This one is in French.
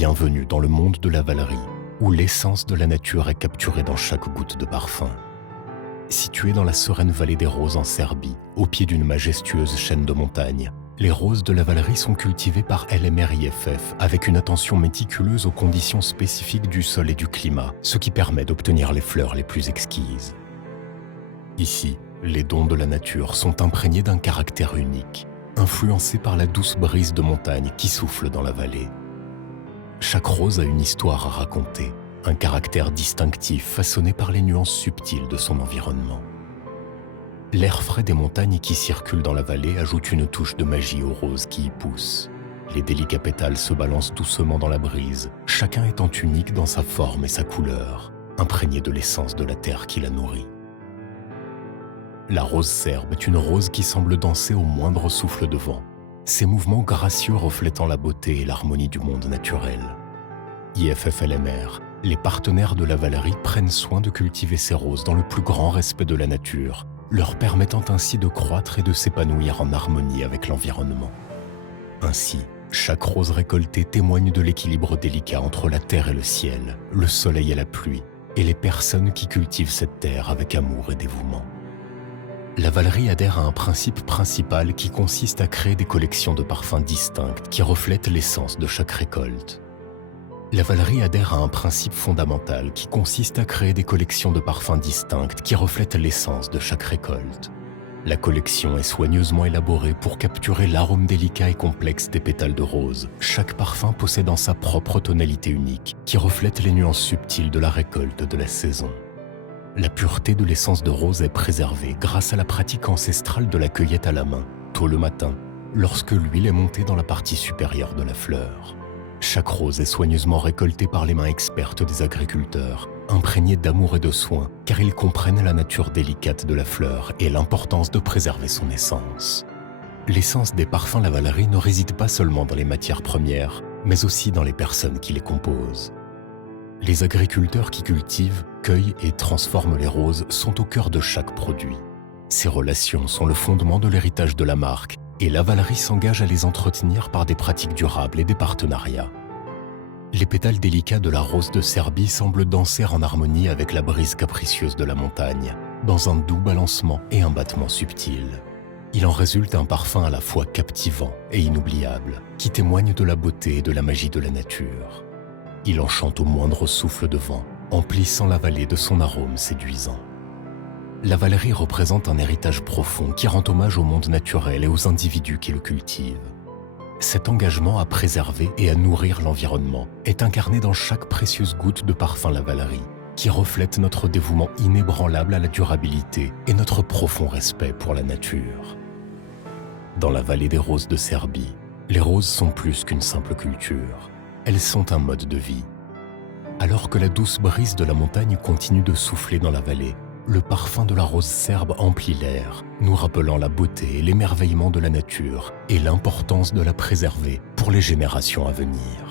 Bienvenue dans le monde de la Valerie, où l'essence de la nature est capturée dans chaque goutte de parfum. Située dans la sereine vallée des Roses en Serbie, au pied d'une majestueuse chaîne de montagnes, les roses de la Valerie sont cultivées par LMR-IFF avec une attention méticuleuse aux conditions spécifiques du sol et du climat, ce qui permet d'obtenir les fleurs les plus exquises. Ici, les dons de la nature sont imprégnés d'un caractère unique, influencés par la douce brise de montagne qui souffle dans la vallée. Chaque rose a une histoire à raconter, un caractère distinctif façonné par les nuances subtiles de son environnement. L'air frais des montagnes qui circulent dans la vallée ajoute une touche de magie aux roses qui y poussent. Les délicats pétales se balancent doucement dans la brise, chacun étant unique dans sa forme et sa couleur, imprégné de l'essence de la terre qui la nourrit. La rose serbe est une rose qui semble danser au moindre souffle de vent, ses mouvements gracieux reflétant la beauté et l'harmonie du monde naturel. IFF-LMR, les partenaires de la Valerie prennent soin de cultiver ces roses dans le plus grand respect de la nature, leur permettant ainsi de croître et de s'épanouir en harmonie avec l'environnement. Ainsi, chaque rose récoltée témoigne de l'équilibre délicat entre la terre et le ciel, le soleil et la pluie, et les personnes qui cultivent cette terre avec amour et dévouement. La Valerie adhère à un principe principal qui consiste à créer des collections de parfums distinctes qui reflètent l'essence de chaque récolte. La Valerie adhère à un principe fondamental qui consiste à créer des collections de parfums distinctes qui reflètent l'essence de chaque récolte. La collection est soigneusement élaborée pour capturer l'arôme délicat et complexe des pétales de rose, chaque parfum possédant sa propre tonalité unique qui reflète les nuances subtiles de la récolte de la saison. La pureté de l'essence de rose est préservée grâce à la pratique ancestrale de la cueillette à la main, tôt le matin, lorsque l'huile est montée dans la partie supérieure de la fleur. Chaque rose est soigneusement récoltée par les mains expertes des agriculteurs, imprégnées d'amour et de soin, car ils comprennent la nature délicate de la fleur et l'importance de préserver son essence. L'essence des parfums La Valerie ne réside pas seulement dans les matières premières, mais aussi dans les personnes qui les composent. Les agriculteurs qui cultivent, cueillent et transforment les roses sont au cœur de chaque produit. Ces relations sont le fondement de l'héritage de la marque et la Valerie s'engage à les entretenir par des pratiques durables et des partenariats. Les pétales délicats de la rose de Serbie semblent danser en harmonie avec la brise capricieuse de la montagne, dans un doux balancement et un battement subtil. Il en résulte un parfum à la fois captivant et inoubliable, qui témoigne de la beauté et de la magie de la nature. Il enchante au moindre souffle de vent, emplissant la vallée de son arôme séduisant. La Valerie représente un héritage profond qui rend hommage au monde naturel et aux individus qui le cultivent. Cet engagement à préserver et à nourrir l'environnement est incarné dans chaque précieuse goutte de parfum La Valerie, qui reflète notre dévouement inébranlable à la durabilité et notre profond respect pour la nature. Dans la vallée des Roses de Serbie, les roses sont plus qu'une simple culture. Elles sont un mode de vie. Alors que la douce brise de la montagne continue de souffler dans la vallée, le parfum de la rose serbe emplit l'air, nous rappelant la beauté et l'émerveillement de la nature et l'importance de la préserver pour les générations à venir.